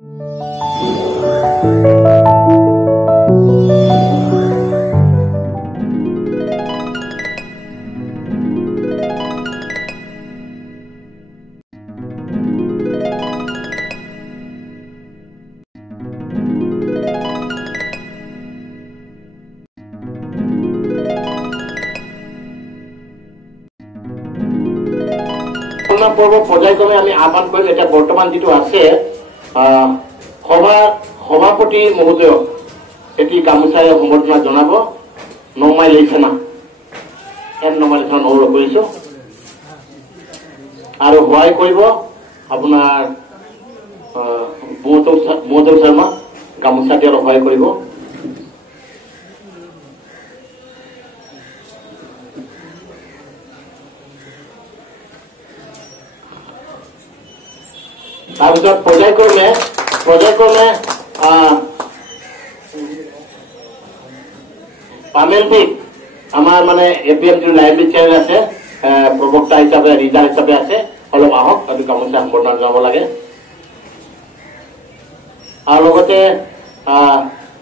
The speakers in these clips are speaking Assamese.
পৰ্ব পৰ্যায়ক্ৰমে আমি আহ্বান কৰিম। এতিয়া বৰ্তমান যিটো আছে সভাপতি মহোদয়ক এটি গামোচাৰে সম্বৰ্ধনা জনাব। নমাই লৈছেনা নমাই লৈছেনা অনুৰোধ কৰিছো আৰু সহায় কৰিব আপোনাৰ মৌদম শৰ্মা গামোচা দিয়াৰ সহায় কৰিব। তাৰপিছত পৰ্যায়ক্ৰমে পামেলবিক আমাৰ মানে এপিএম যিটো লাইব্ৰেৰী চেনেল আছে প্ৰবক্তা হিচাপে ৰিডাৰ হিচাপে আছে, অলপ আহক আৰু গামোচা সম্বৰ্ধনা জনাব লাগে। আৰু লগতে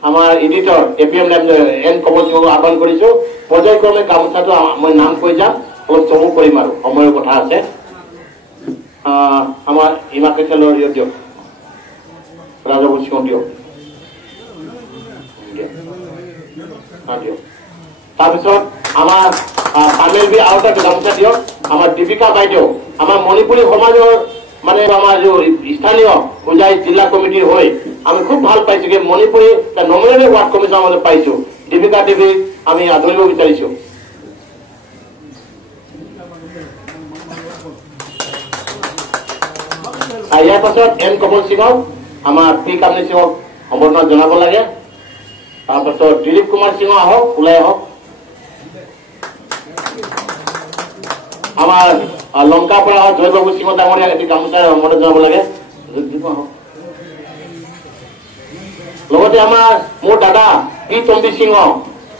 আমাৰ editor APM N Kamal sync আহ্বান কৰিছো। পৰ্যায়ক্ৰমে গামোচাটো মই নাম কৈ যাম, অলপ চমু কৰিম আৰু সময়ৰ কথা আছে। আমাৰ ইমাকেশালৰ দিয়ক ৰাজবুল সিং দিয়ক। তাৰপিছত আমাৰ পামেলবি আৰু এটা গামোচা দিয়ক। আমাৰ দীপিকা বাইদেউ আমাৰ মণিপুৰী সমাজৰ মানে আমাৰ স্থানীয় পূজাই জিলা কমিটিৰ হৈ আমি খুব ভাল পাইছো কি মণিপুৰী নমিনেল ৱাৰ্ড কমিশ্যনৰ মাজত পাইছো। দীপিকা দেৱীক আমি আদৰিব বিচাৰিছো। ইয়াৰ পাছত এন কমল সিংক আমাৰ পি কামনি সিংক সম্বৰ্ধনা জনাব লাগে। তাৰপাছত দিলীপ কুমাৰ সিং আহক, ওলাই আহক। আমাৰ লংকাৰ পৰা জয়বাবু সিংহ ডাঙৰীয়াক এটি গামোচাৰে সম্বৰ্ধনা জনাব লাগে। লগতে আমাৰ মোৰ দাদা পি তম্বী সিংহ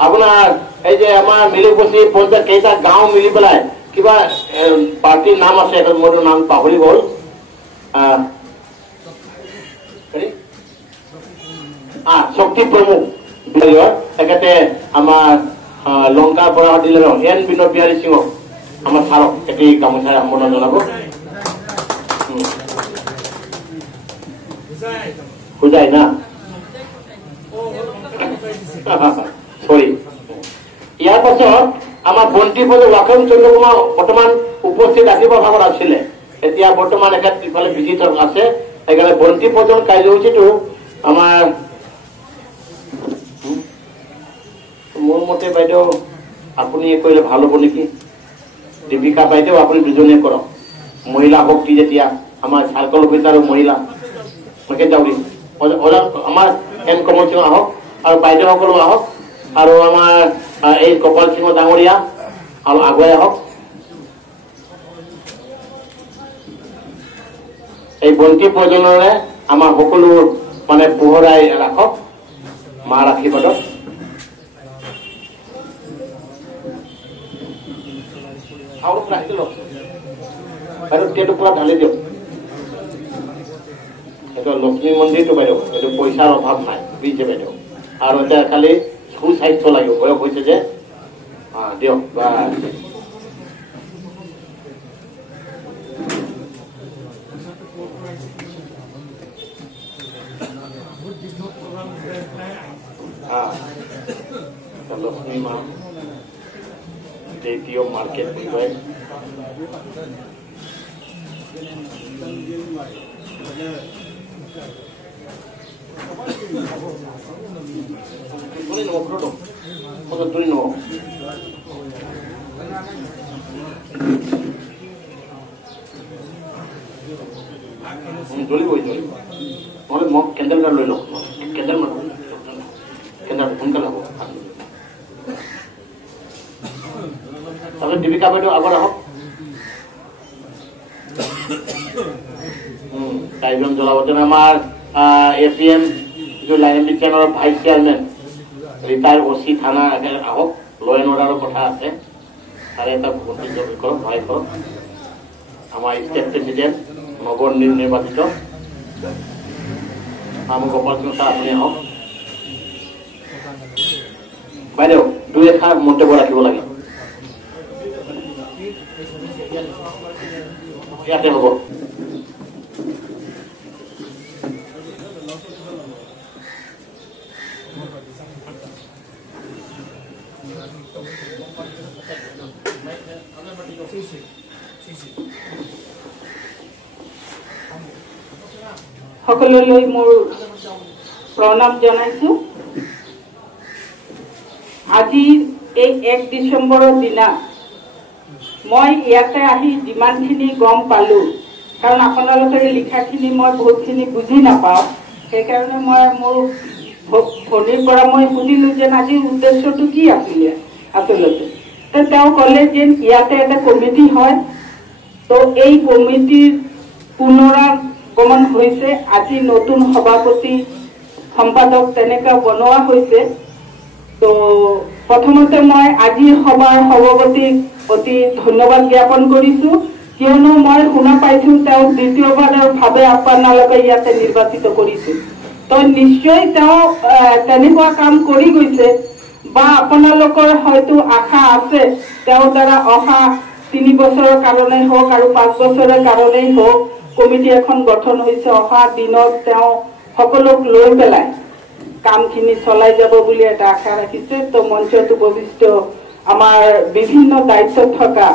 আপোনাৰ এই যে আমাৰ মিলিপচি পঞ্চায়ত কেইটা গাঁও মিলি পেলাই কিবা পাৰ্টিৰ নাম আছে, মোৰ নাম পাহৰি গ'ল। শক্তি প্ৰমুখ তেখেতে আমাৰ লংকাৰ পৰা দিলে এন বিনোদ বিহাৰী সিংক আমাৰ ছাৰক এটি গামোচাৰে সম্বৰ্ধনা জনাব। বুজাই না চৰি। ইয়াৰ পাছত আমাৰ বন্তি পদ ৱাকম চন্দ্ৰকুমাৰ বৰ্তমান উপস্থিত ৰাতিপুৱা ভাগত আছিলে, এতিয়া বৰ্তমান এখেত ইফালে বিজিত আছে। সেইকাৰণে বন্তি প্ৰজন কাৰ্যসূচীটো আমাৰ মোৰ মতে বাইদেউ আপুনি কৰিলে ভাল হ'ব নেকি? দীপিকা বাইদেউ আপুনি দুজনীয়ে কৰক। মহিলা শক্তি যেতিয়া আমাৰ চাৰ্কল অফিচাৰো মহিলা আমাৰ এন কমল সিং আহক আৰু বাইদেউসকলো আহক আৰু আমাৰ এই কপাল সিংহ ডাঙৰীয়া আৰু আগুৱাই আহক। এই বন্তি প্ৰজনৰে আমাৰ সকলো মানে পোহৰাই ৰাখক মাৰ আশীৰ্বাদত। আৰু ৰাখি লওক আৰু তেটো পুৰা ঢালি দিয়ক। এইটো লক্ষ্মী মন্দিৰটো বাইদেউ, এইটো পইচাৰ অভাৱ নাই বুজিছে বাইদেউ। আৰু এতিয়া খালি সুস্বাস্থ্য লাগিব, বয়স হৈছে যে দিয়ক। লক্ষ্মী মা দ্বিতীয় মার্কেট বিষয় জ্বলিব নহলে মই কেণ্ডেল লৈ লওঁ। কেণ্ডেল মাৰো, কেণ্ডেল সোনকালে হ'ব। তাৰপিছত দীপিকা বাইদেউ আগত আহক। চাৰিজন জ্বলাব। তেনে আমাৰ APM যিটো লাইন বিজ্ঞানৰ ভাইচ চেয়াৰমেন ৰিটায়াৰ্ড OC থানা আহক। ল এণ্ড অৰ্ডাৰৰ কথা আছে, তাৰে এটা ভোটিং কৰক, সহায় কৰক। আমাৰ ষ্টেট প্ৰেচিডেণ্ট নৱ নিৰ্বাচিত আমাৰ গোপাল সিং ছাৰ আপুনি আহক। বাইদেউ দুই এষাৰ মন্তব্য ৰাখিব লাগে, ইয়াতে হ'ব। সকললৈ মোৰ প্ৰণাম জনাইছো। আজি এই 1 ডিচেম্বৰৰ দিনা মই ইয়াতে আহি যিমানখিনি গম পালো, কাৰণ আপোনালোকে লিখাখিনি মই বহুতখিনি বুজি নাপাওঁ, সেইকাৰণে মই মোৰ ভনীৰ পৰা মই শুনিলো যে আজিৰ উদ্দেশ্যটো কি আছিলে আচলতে। তেওঁ ক'লে যে ইয়াতে এটা কমিটি হয়, তো এই কমিটিৰ পুনৰাগমন হৈছে, আজি নতুন সভাপতি সম্পাদক তেনেকা বনোৱা হৈছে। তো প্ৰথমতে মই আজিৰ সভাৰ সভাপতিক অতি ধন্যবাদ জ্ঞাপন কৰিছো, কিয়নো মই শুনা পাইছো তেওঁক দ্বিতীয়বাৰৰ ভাৱে আপোনালোকে ইয়াতে নিৰ্বাচিত কৰিছে। তো নিশ্চয় তেওঁ তেনেকুৱা কাম কৰি গৈছে, বা আপোনালোকৰ হয়তো আশা আছে তেওঁৰ দ্বাৰা অহা 3 বছৰৰ কাৰণেই হওক আৰু 5 বছৰৰ কাৰণেই হওক কমিটি এখন গঠন হৈছে, অহা দিনত তেওঁ সকলোক লৈ পেলাই কামখিনি চলাই যাব বুলি এটা আশা ৰাখিছে। তো মঞ্চত উপবিষ্ট আমাৰ বিভিন্ন দায়িত্বত থকা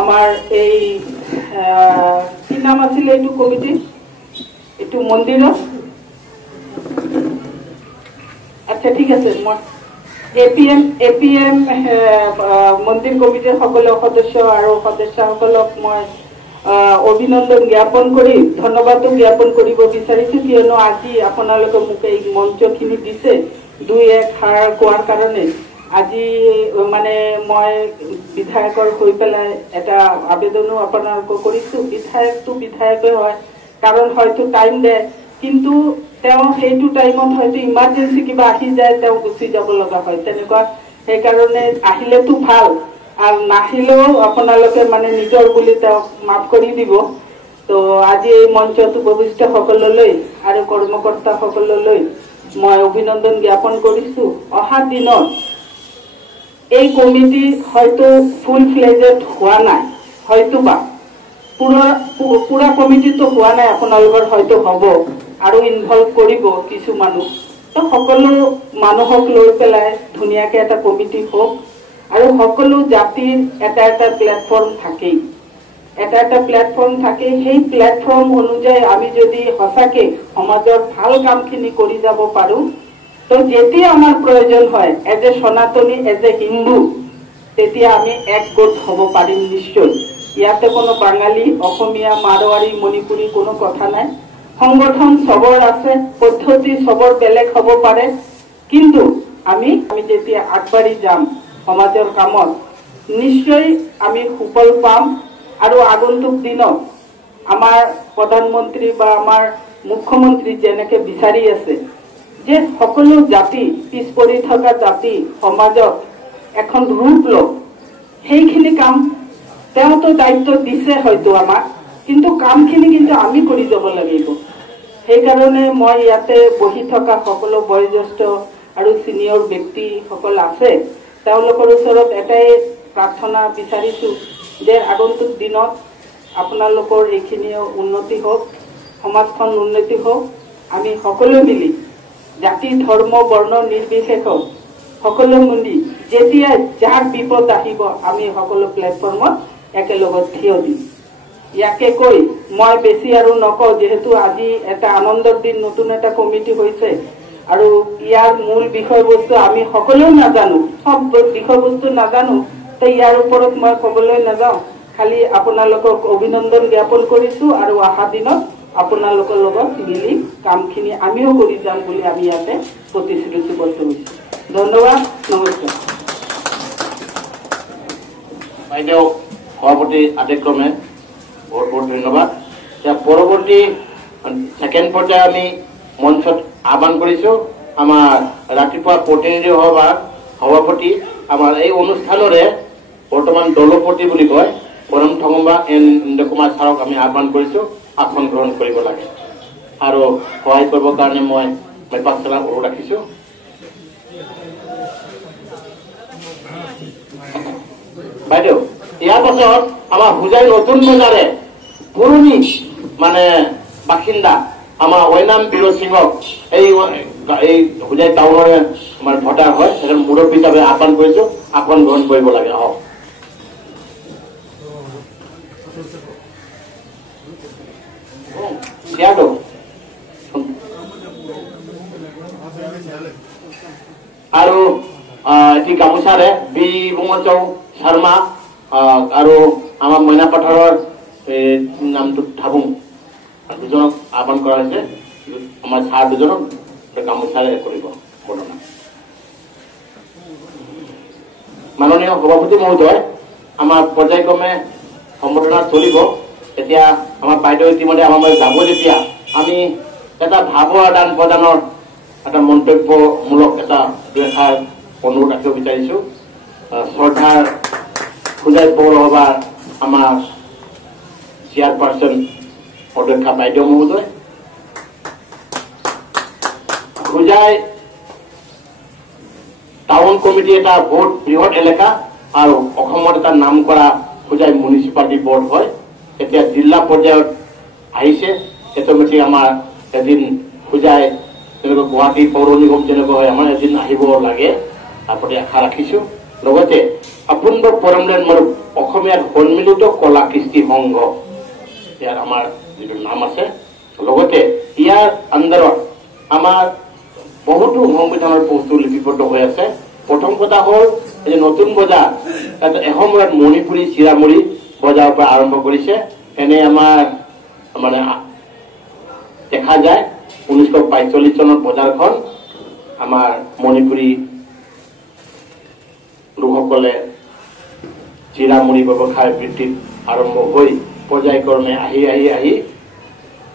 আমাৰ এই কি নাম আছিলে এইটো কমিটি, এইটো মন্দিৰত, আচ্ছা ঠিক আছে, মই APM মন্দিৰ কমিটিৰ সকলো সদস্য আৰু সদস্যসকলক মই অভিনন্দন জ্ঞাপন কৰি ধন্যবাদো জ্ঞাপন কৰিব বিচাৰিছো, কিয়নো আজি আপোনালোকে মোক এই মঞ্চখিনি দিছে 2-1 ষাৰ কোৱাৰ কাৰণে। আজি মানে মই বিধায়কৰ হৈ পেলাই এটা আবেদনো আপোনালোকক কৰিছো। বিধায়কটো বিধায়কে হয়, কাৰণ হয়তো টাইম দে, কিন্তু তেওঁ সেইটো টাইমত হয়তো ইমাৰ্জেঞ্চি কিবা আহি যায়, তেওঁ গুচি যাব লগা হয় তেনেকুৱা। সেইকাৰণে আহিলেতো ভাল, আৰু নাহিলেও আপোনালোকে মানে নিজৰ বুলি তেওঁক মাফ কৰি দিব। তো আজি এই মঞ্চত উপবিষ্ট সকললৈ আৰু কৰ্মকৰ্তা সকললৈ মই অভিনন্দন জ্ঞাপন কৰিছো। অহা দিনত এই কমিটি হয়তো ফুল ফ্লেজেড হোৱা নাই, হয়তো বা পুৰা কমিটিটো হোৱা নাই, আপোনালোকৰ হয়তো হ'ব আৰু ইনভলভ কৰিব কিছু মানুহ। তো সকলো মানুহক লৈ পেলাই ধুনীয়াকে এটা কমিটি হওক, আৰু সকলো জাতিৰ এটা এটা প্লেটফৰ্ম থাকেই, সেই প্লেটফৰ্ম অনুযায়ী আমি যদি সঁচাকে সমাজৰ ভাল কামখিনি কৰি যাব পাৰো, তো যেতিয়া আমাৰ প্ৰয়োজন হয় এজ এ সনাতনী, এজ এ হিন্দু, তেতিয়া আমি একগোট হ'ব পাৰিম নিশ্চয়। ইয়াতে কোনো বাঙালী, অসমীয়া, মাৰোৱাৰী, মণিপুৰী কোনো কথা নাই। সংগঠন চবৰ আছে, পদ্ধতি চবৰ বেলেগ হ'ব পাৰে, কিন্তু আমি যেতিয়া আগবাঢ়ি যাম সমাজৰ কামত, নিশ্চয় আমি সুফল পাম। আৰু আগন্তুক দিনত আমাৰ প্ৰধানমন্ত্ৰী বা আমাৰ মুখ্যমন্ত্ৰী যেনেকে বিচাৰি আছে যে সকলো জাতি, পিছ পৰি থকা জাতি সমাজত এখন ৰূপ লওক, সেইখিনি কাম তেওঁতো দায়িত্ব দিছে হয়তো আমাক, কিন্তু কামখিনি কিন্তু আমি কৰি যাব লাগিব। সেইকাৰণে মই ইয়াতে বহি থকা সকলো বয়োজ্যেষ্ঠ আৰু চিনিয়ৰ ব্যক্তিসকল আছে, তেওঁলোকৰ ওচৰত এটাই প্ৰাৰ্থনা বিচাৰিছো যে আগন্তুক দিনত আপোনালোকৰ এইখিনি উন্নতি হওক, সমাজখন উন্নতি হওক। আমি সকলো মিলি জাতি, ধৰ্ম, বৰ্ণ নিৰ্বিশেষ হওক, সকলো মিলি যেতিয়া যাৰ বিপদ আহিব আমি সকলো প্লেটফৰ্মত একেলগত থিয় দিম। ইয়াকে কৈ মই বেছি আৰু নকওঁ, যিহেতু আজি এটা আনন্দৰ দিন, নতুন এটা কমিটি হৈছে আৰু ইয়াৰ মূল বিষয়বস্তু আমি সকলেও নাজানো, সব বিষয়বস্তু নাজানো, তো ইয়াৰ ওপৰত মই ক'বলৈ নাযাওঁ। খালি আপোনালোকক অভিনন্দন জ্ঞাপন কৰিছো, আৰু অহা দিনত আপোনালোকৰ লগত মিলি কামখিনি আমিও কৰি যাম বুলি আমি ইয়াতে প্ৰতিশ্ৰুতিবদ্ধ হৈছো। ধন্যবাদ, নমস্কাৰ। বাইদেউ সভাপতি আদেশক্ৰমে বহুত বহুত ধন্যবাদ। এতিয়া পৰৱৰ্তী ছেকেণ্ড পৰ্যায়ে আমি মঞ্চত আহ্বান কৰিছো আমাৰ ৰাতিপুৱা প্ৰতিনিধি সভাৰ সভাপতি, আমাৰ এই অনুষ্ঠানৰে বৰ্তমান দলপতি বুলি কয় পৰম ঠগম্বা এন ইন্দ্ৰ কুমাৰ ছাৰক আমি আহ্বান কৰিছো, আসন গ্ৰহণ কৰিব লাগে। আৰু সহায় কৰিবৰ কাৰণে মই মেপাচালাক অনুৰোধ ৰাখিছোঁ। বাইদেউ ইয়াৰ পাছত আমাৰ হোজাই নতুন বজাৰে পুৰণি মানে বাসিন্দা আমাৰ ঐনাম বিৰোধ সিঙক এই হোজাই টাউনৰে আমাৰ ভোটাৰ হয় এজন মুৰব্বী হিচাপে আহ্বান কৰিছোঁ, আহ্বান গ্ৰহণ কৰিব লাগে। আহক। আৰু এটি গামোচাৰে বি বুমচৌ শৰ্মা আৰু আমাৰ মইনা পথাৰৰ নামটো ঠাবুং দুজনক আহ্বান কৰা হৈছে। আমাৰ ছাৰ দুজনক গামোচাৰে কৰিব বৰ্ণনা। মাননীয় সভাপতি মহোদয়, আমাৰ পৰ্যায়ক্ৰমে সম্বৰ্ধনা চলিব। এতিয়া আমাৰ বাইদেউ ইতিমধ্যে আমাৰ মাজত যাব, যেতিয়া আমি এটা ভাৱ আদান প্ৰদানৰ এটা মন্তব্যমূলক এটা দুএষাৰ অনুৰোধ ৰাখিব বিচাৰিছোঁ। শ্ৰদ্ধাৰ হোজাই পৌৰসভাৰ আমাৰ চেয়াৰপাৰ্চন অধ্যক্ষা বাইদেউ মহোদয়, হোজাই টাউন কমিটি এটা বহুত বৃহৎ এলেকা আৰু অসমত এটা নাম কৰা হোজাই মিউনিচিপালিটি বৰ্ড হয়। এতিয়া জিলা পৰ্যায়ত আহিছে। অট'মেটিক আমাৰ এদিন হোজাই যেনেকৈ গুৱাহাটী পৌৰ নিগম যেনেকৈ হয় আমাৰ এদিন আহিব লাগে, তাৰ প্ৰতি আশা ৰাখিছোঁ। লগতে আপুন্দ পৰমলেন মোৰ অসমীয়াৰ সন্মিলিত কলা কৃষ্টি সংঘ ইয়াৰ আমাৰ যিটো নাম আছে। লগতে ইয়াৰ আণ্ডাৰত আমাৰ বহুতো সংবিধানৰ বস্তু লিপিবদ্ধ হৈ আছে। প্ৰথম কথা হ'ল এই নতুন বজাৰ এসময়ত মণিপুৰী চিৰামুৰি বজাৰৰ পৰা আৰম্ভ কৰিছে। এনে আমাৰ মানে দেখা যায় 1945 চনত বজাৰখন আমাৰ মণিপুৰী লোকসকলে চিৰামুৰি ব্যৱসায় বৃদ্ধিত আৰম্ভ হৈ পৰ্যায়ক্ৰমে আহি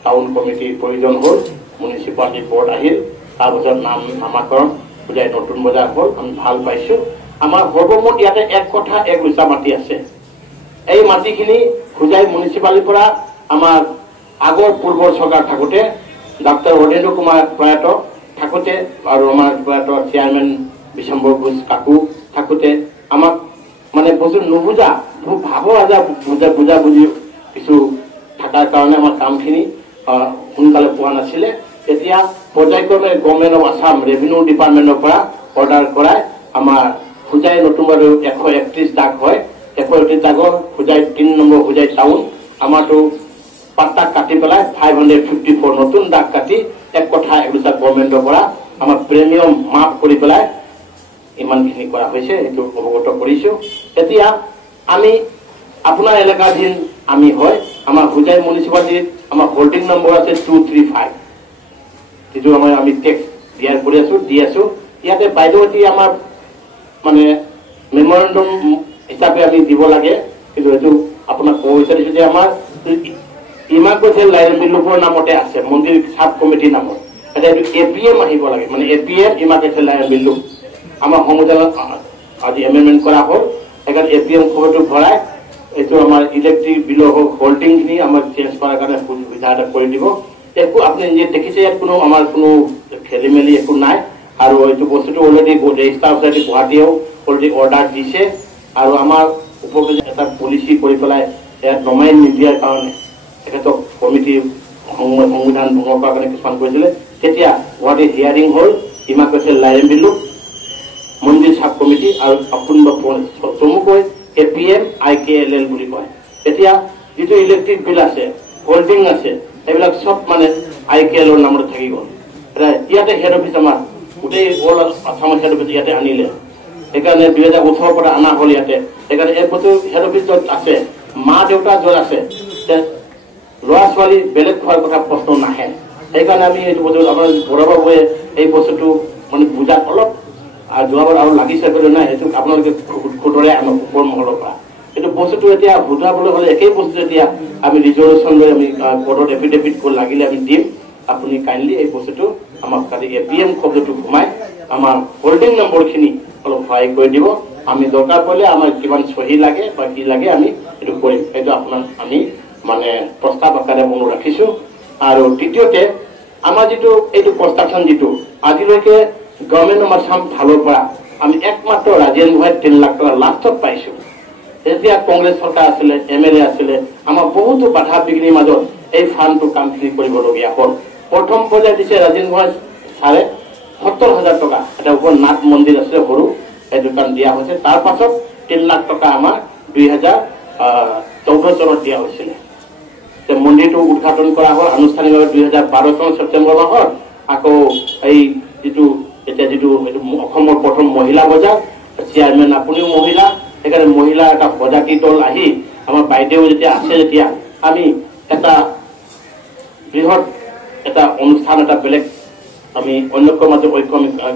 টাউন কমিটিৰ প্ৰয়োজন হ'ল, মিউনিচিপালিটি বৰ্ড আহিল, তাৰপিছত নামাকৰণ হোজাই নতুন বজাৰ হ'ল। আমি ভাল পাইছোঁ। আমাৰ সৰ্বমুঠ ইয়াতে 1 কঠা 1 লুচা মাটি আছে। এই মাটিখিনি হোজাই মিউনিচিপালিটিৰ পৰা আমাৰ আগৰ পূৰ্বৰ চৰকাৰ থাকোঁতে ডাক্তৰ হৰেন্দ্ৰ কুমাৰ প্ৰয়াত থাকোঁতে আৰু আমাৰ প্ৰয়াত চেয়াৰমেন বিশম্বৰ ঘোষ কাকু থাকোঁতে আমাক মানে বস্তু নুবুজা ভাব বুজি কিছু থকাৰ কাৰণে আমাৰ কামখিনি সোনকালে পোৱা নাছিলে। এতিয়া পৰ্যায়ক্ৰমে গভৰ্ণমেণ্ট অফ আছাম ৰেভিনিউ ডিপাৰ্টমেণ্টৰ পৰা অৰ্ডাৰ কৰাই আমাৰ হোজাই নতুন বাৰু 131 দাগ হয়। 131 দাগৰ হোজাই 3 নম্বৰ হোজাই টাউন আমাৰতো পাট্টা কাটি পেলাই 554 নতুন দাগ কাটি 1 কঠা 1 লুচা গভৰ্ণমেণ্টৰ পৰা আমাৰ প্ৰিমিয়াম মাফ কৰি পেলাই ইমানখিনি কৰা হৈছে, এইটো অৱগত কৰিছোঁ। এতিয়া আমি আপোনাৰ এলেকাধীন আমি হয় আমাৰ হোজাই মিউনিচিপালিটিত আমাৰ হোল্ডিং নম্বৰ আছে 235, যিটো আমি টেক্স দিয়াৰ কৰি দি আছোঁ। ইয়াতে বাইদেউটি আমাৰ মানে মেমৰেণ্ডম হিচাপে আমি দিব লাগে, কিন্তু এইটো আপোনাক ক'ব বিচাৰিছোঁ যে আমাৰ ইমাকোচেল লাইব্ৰেৰীৰ নামতে আছে, মন্দিৰ চাব কমিটিৰ নামত। এতিয়া এইটো APM আহিব লাগে, মানে APM ইমাকোচেল লাইব্ৰেৰী আমাৰ সংবিধানত আজি এমেণ্ডমেণ্ট কৰা হ'ল। সেইকাৰণে APM খবৰটো ভৰাই এইটো আমাৰ ইলেক্ট্ৰিক বিলৰ হোল্ডিংখিনি আমাক চেঞ্জ কৰাৰ কাৰণে সুবিধা এটা কৰি দিব। একো আপুনি নিজে দেখিছে, ইয়াত আমাৰ কোনো খেলি মেলি একো নাই। আৰু এইটো বস্তুটো অলৰেডি ৰেজিষ্টাৰ ছ'চাইটি গুৱাহাটীয়েও অলৰেডি অৰ্ডাৰ দিছে। আৰু আমাৰ উপযোগী এটা পলিচি কৰি পেলাই ইয়াত নমাই নিদিয়াৰ কাৰণে তেখেতক কমিটি সংবিধান ভংগ কৰাৰ কাৰণে কিছুমান কৰিছিলে। তেতিয়া গুৱাহাটীত হিয়াৰিং হ'ল ইমাকোচেল লাইব্ৰেৰী মন্দিৰ চাব কমিটি আৰু অপুণ্ড চমুকৈ APM IKLL বুলি কয়। এতিয়া যিটো ইলেক্ট্ৰিক বিল আছে, হোল্ডিং আছে, এইবিলাক চব মানে IKLৰ নামত থাকি গ'ল। ইয়াতে হেড অফিচ আমাৰ গোটেই অল আছামৰ হেড অফিচ ইয়াতে আনিলে। সেইকাৰণে 2018 পৰা অনা হ'ল ইয়াতে। সেইকাৰণে এই বস্তু হেড অফিচ য'ত আছে, মা দেউতা য'ত আছে, ল'ৰা ছোৱালী বেলেগ খোৱাৰ কথা প্ৰশ্ন নাহে। সেইকাৰণে আমি এইটো বস্তু আমাৰ বৰাবাবুৱে এই বস্তুটো মানে বুজাত অলপ যোৱাবাৰ আৰু লাগিছে বুলি নাই, সেইটো আপোনালোকে খুদৰে আনক ওপৰ মহলৰ পৰা এইটো বস্তুটো এতিয়া বুজাবলৈ হ'লে একেই বস্তু এতিয়া আমি ৰিজলিউশ্যন লৈ আমি কোৰ্টত এফিডেভিট লাগিলে আমি দিম। আপুনি কাইণ্ডলি এই বস্তুটো আমাক কালি APM শব্দটো সোমাই আমাৰ হোল্ডিং নম্বৰখিনি অলপ সহায় কৰি দিব। আমি দৰকাৰ পৰিলে আমাৰ কিমান চহী লাগে বা কি লাগে আমি এইটো কৰিম। এইটো আপোনাক আমি মানে প্ৰস্তাৱ আকাৰে অনুৰোধ ৰাখিছোঁ। আৰু দ্বিতীয়তে আমাৰ যিটো এইটো কনষ্ট্ৰাকশ্যন যিটো আজিলৈকে গভৰ্ণমেণ্ট আমাৰ ফালৰ পৰা আমি একমাত্ৰ ৰাজেন গোহাঁইত 3 লাখ টকা লাষ্টত পাইছোঁ। যেতিয়া কংগ্ৰেছ চৰকাৰ আছিলে, MLA আছিলে, আমাৰ বহুতো বাধা বিঘিনিৰ মাজত এই ফাণ্ডটো কামখিনি কৰিবলগীয়া হ'ল। প্ৰথম পৰ্যায়ত দিছে ৰাজেন গোহাঁই ছাৰে 70,000 টকা, এটা ওপৰত নাথ মন্দিৰ আছিলে সৰু, সেইটো কাৰণে দিয়া হৈছে। তাৰ পাছত 3 লাখ টকা আমাৰ 2014 চনত দিয়া হৈছিলে। মন্দিৰটো উদ্ঘাটন কৰা হ'ল আনুষ্ঠানিকভাৱে 2012 চনৰ ছেপ্টেম্বৰ মাহত। আকৌ এই যিটো এতিয়া যিটো অসমৰ প্ৰথম মহিলা বজাৰ, চেয়াৰমেন আপুনিও মহিলা, সেইকাৰণে মহিলা এটা সজাতি দল আহি আমাৰ বাইদেউ যেতিয়া আছে, যেতিয়া আমি এটা বৃহৎ এটা অনুষ্ঠান, এটা বেলেগ আমি অন্যতম মাজত ঐক্য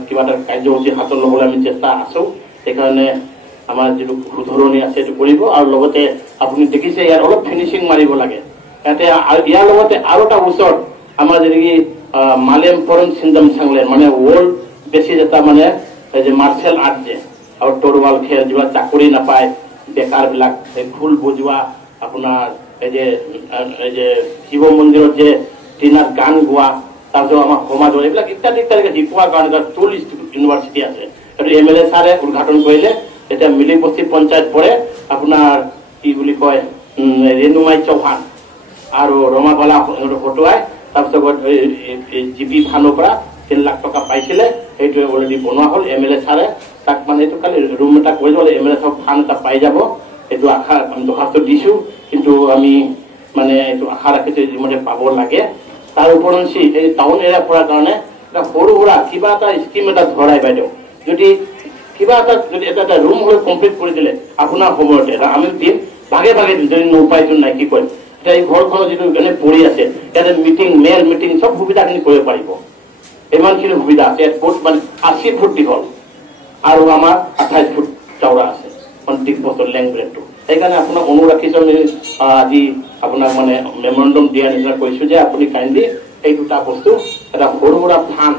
কিবা এটা কাৰ্যসূচী হাতত ল'বলৈ আমি চেষ্টা আছোঁ। সেইকাৰণে আমাৰ যিটো শুধৰণি আছে সেইটো কৰিব। আৰু লগতে আপুনি দেখিছে ইয়াত অলপ ফিনিচিং মাৰিব লাগে। ইয়াতে ইয়াৰ লগতে আৰু এটা ওচৰত আমাৰ যেনেকৈ মালেম পৰম চিন্দাম চাংলে মানে ৱৰ্ল্ড বেচিছ এটা মানে এই যে মাৰ্চেল আৰ্ট যে আৰু তৰোৱাল খেল, যিবিলাক চাকৰি নাপায় বেকাৰবিলাক, এই খোল বজোৱা, আপোনাৰ এই যে শিৱ মন্দিৰত যে দিনত গান গোৱা, তাৰপিছত আমাৰ সমাজৰ এইবিলাক ইত্যাদি ইত্যাদি শিকোৱাৰ কাৰণে তাত 40 ইউনিভাৰ্চিটি আছে। সেইটো MLA ছাৰে উদ্ঘাটন কৰিলে। এতিয়া মিলিবস্তি পঞ্চায়ত পৰে আপোনাৰ কি বুলি কয় ৰেণুমাই চৌহান আৰু ৰমাবালা হতুৱাই, তাৰপিছত GP ফাণ্ডৰ পৰা 3 লাখ টকা পাইছিলে, সেইটো অলৰেডি বনোৱা হ'ল। MLA ছাৰে তাক মানে এইটো খালি ৰুম এটা কৰি ল'লে, MLA ছাৰক ফাণ্ড এটা পাই যাব, এইটো আশা আমি দৰখাস্ত দিছোঁ। কিন্তু আমি মানে এইটো আশা ৰাখিছোঁ যিমতে পাব লাগে। তাৰ উপৰঞ্চি এই টাউন এৰিয়া পৰাৰ কাৰণে এটা সৰু সুৰা কিবা এটা স্কিম এটা ধৰাই বাইদেউ, যদি কিবা এটা যদি এটা ৰুম হৈ কমপ্লিট কৰি দিলে আপোনাৰ সময়তে আমি দিম, ভাগে ভাগে দিম, যদি উপায়টো নাই কি কৰিম। এতিয়া এই ঘৰখনৰ যিটো এনে পৰি আছে, ইয়াতে মিটিং, মেল মিটিং চব সুবিধাখিনি কৰিব পাৰিব। ইমানখিনি সুবিধা আছে। ইয়াত ফুট মানে 80 ফুট দীঘল আৰু আমাৰ 28 ফুট চওৰা আছে, মানে 30 বছৰ লেংথ ব্ৰেডটো। সেইকাৰণে আপোনাক অনুৰোধ ৰাখিছোঁ, আমি আজি আপোনাক মানে মেমৰেণ্ডম দিয়া নিচিনা কৈছোঁ যে আপুনি কাইণ্ডলি এই দুটা বস্তু এটা সৰু সুৰা ফাণ্ড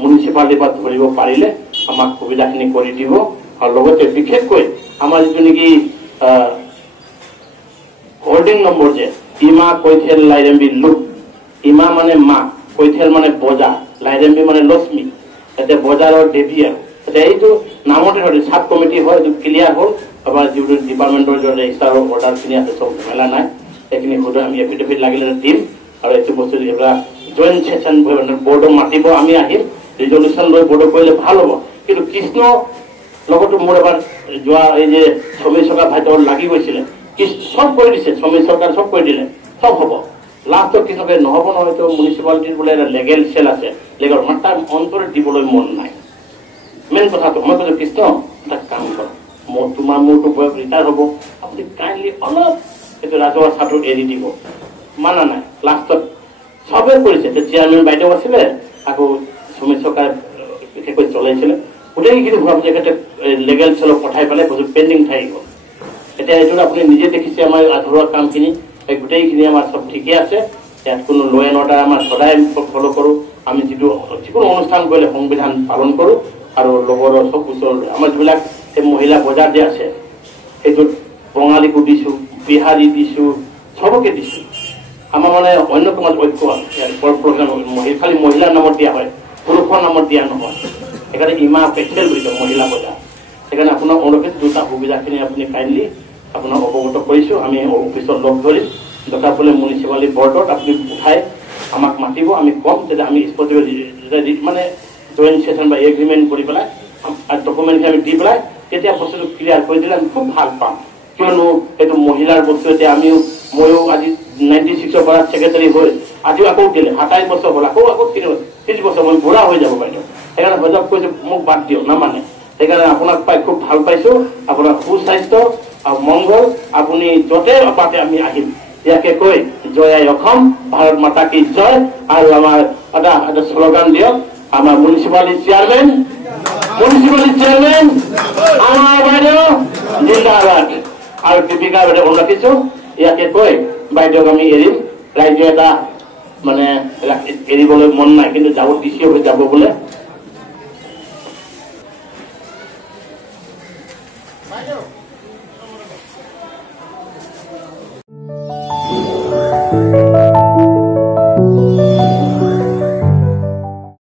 মিউনিচিপালিটিৰ পৰা ধৰিব পাৰিলে আমাক সুবিধাখিনি কৰি দিব। আৰু লগতে বিশেষকৈ আমাৰ যিটো নেকি হোল্ডিং নম্বৰ যে ইমা কৈথেল লাইৰেম্বি লুক, ইমা মানে মা, কৈথেল মানে বজাৰ, লাইৰেম্বি মানে লক্ষ্মী, এতিয়া বজাৰৰ দেৱী। আৰু এতিয়া এইটো নামতে ধৰি চাব কমিটি হয়, এইটো ক্লিয়াৰ হ'ল। আমাৰ যিটো ডিপাৰ্টমেণ্টৰ ৰেজিষ্টাৰৰ অৰ্ডাৰখিনি আছে চব ঝামেলা নাই, সেইখিনি সুধা আমি এফিডেভিট লাগিলে দিম। আৰু এইটো বস্তু এইবিলাক জইণ্ট ছেশ্যন বৰ্ডক মাতিব, আমি আহিম, ৰিজলিউশ্যন লৈ বৰ্ডক কৰিলে ভাল হ'ব। কিন্তু কৃষ্ণ লগতো মোৰ এবাৰ যোৱা এই যে সমীৰ চৰকাৰ ভাইটোৰ লাগি গৈছিলে, চব কৰি দিছে, সমীৰ চৰকাৰ চব কৰি দিলে, চব হ'ব। লাষ্টত কৃষকে নহ'ব নহয়, তো মিউনিচিপালিটিৰ বোলে এটা লিগেল চেল আছে, লিগেল মানে তাৰ অন্তৰত দিবলৈ মন নাই। মেইন কথাটো মই কৈছোঁ কৃষ্ণ এটা কাম কৰক, তোমাৰ মোৰতো বয়স ৰিটায়াৰ হ'ব, আপুনি কাইণ্ডলি অলপ সেইটো ৰাজহুৱা ছাত্ৰ এৰি দিব। মানা নাই, লাষ্টত চবেই কৰিছে। চেয়াৰমেন বাইদেউ আছিলে, আকৌ সমীৰ চৰকাৰ বিশেষকৈ চলাইছিলে, গোটেইখিনি হোৱাৰ পিছত এখেতে লিগেল চেলক পঠাই পেলাই বস্তু পেণ্ডিং থাকি গ'ল। এতিয়া এইটো আপুনি নিজে দেখিছে আমাৰ আধৰুৱা কামখিনি, এই গোটেইখিনি আমাৰ চব ঠিকে আছে। ইয়াত কোনো ল' এণ্ড অৰ্ডাৰ আমাৰ সদায় ফ'ল' কৰোঁ। আমি যিকোনো অনুষ্ঠান কৰিলে সংবিধান পালন কৰোঁ। আৰু লগৰ চব ওচৰ আমাৰ যিবিলাক এই মহিলা বজাৰ যে আছে, সেইটোত বঙালীকো দিছোঁ, বিহাৰী দিছোঁ, চবকে দিছোঁ। আমাৰ মানে অন্য সমাজ ঐক্য খালি মহিলাৰ নামত দিয়া হয়, পুৰুষৰ নামত দিয়া নহয়। সেইকাৰণে ইমা পেটেল বুলি কয় মহিলা বজাৰ। সেইকাৰণে আপোনাক অনুৰোধ দুটা সুবিধাখিনি আপুনি কাইণ্ডলি আপোনাক অৱগত কৰিছোঁ। আমি অফিচত লগ ধৰিম, দৰকাৰ পৰিলে মিউনিচিপালিটি বৰ্ডত আপুনি উঠাই আমাক মাতিব, আমি ক'ম তেতিয়া আমি মানে জইণ্ট ছেশ্যন বা এগ্ৰিমেণ্ট কৰি পেলাই ডকুমেণ্টখিনি আমি দি পেলাই তেতিয়া বস্তুটো ক্লিয়াৰ কৰি দিলে আমি খুব ভাল পাম। কিয়নো এইটো মহিলাৰ বস্তু। এতিয়া ময়ো আজি 96ৰ পৰা ছেক্ৰেটাৰী হৈ আজিও আকৌ দিলে 27 বছৰ হ'ল, আকৌ 30 বছৰ মই বুঢ়া হৈ যাব বাইদেউ। সেইকাৰণে সজাগ কৈছোঁ মোক বাদ দিয়ক, নামানে। সেইকাৰণে আপোনাক পাই খুব ভাল পাইছোঁ। আপোনাৰ সুস্বাস্থ্য আৰু মংগল, আপুনি য'তে পাতে আমি আহিম। ইয়াকে কৈ জয় আই অসম, ভাৰত মাতা কি জয়। আৰু আমাৰ এটা শ্লোগান দিয়ক, আমাৰ মিউনিচিপালিটি চেয়াৰমেন আমাৰ বাইদেউ জিন্দাবাদ। আৰু দীপিকা বাইদেউ ৰাখিছোঁ। ইয়াকে কৈ বাইদেউক আমি এৰিম। ৰাইজে এটা মানে এৰিবলৈ মন নাই, কিন্তু যাব দিছে হৈ যাব বোলে।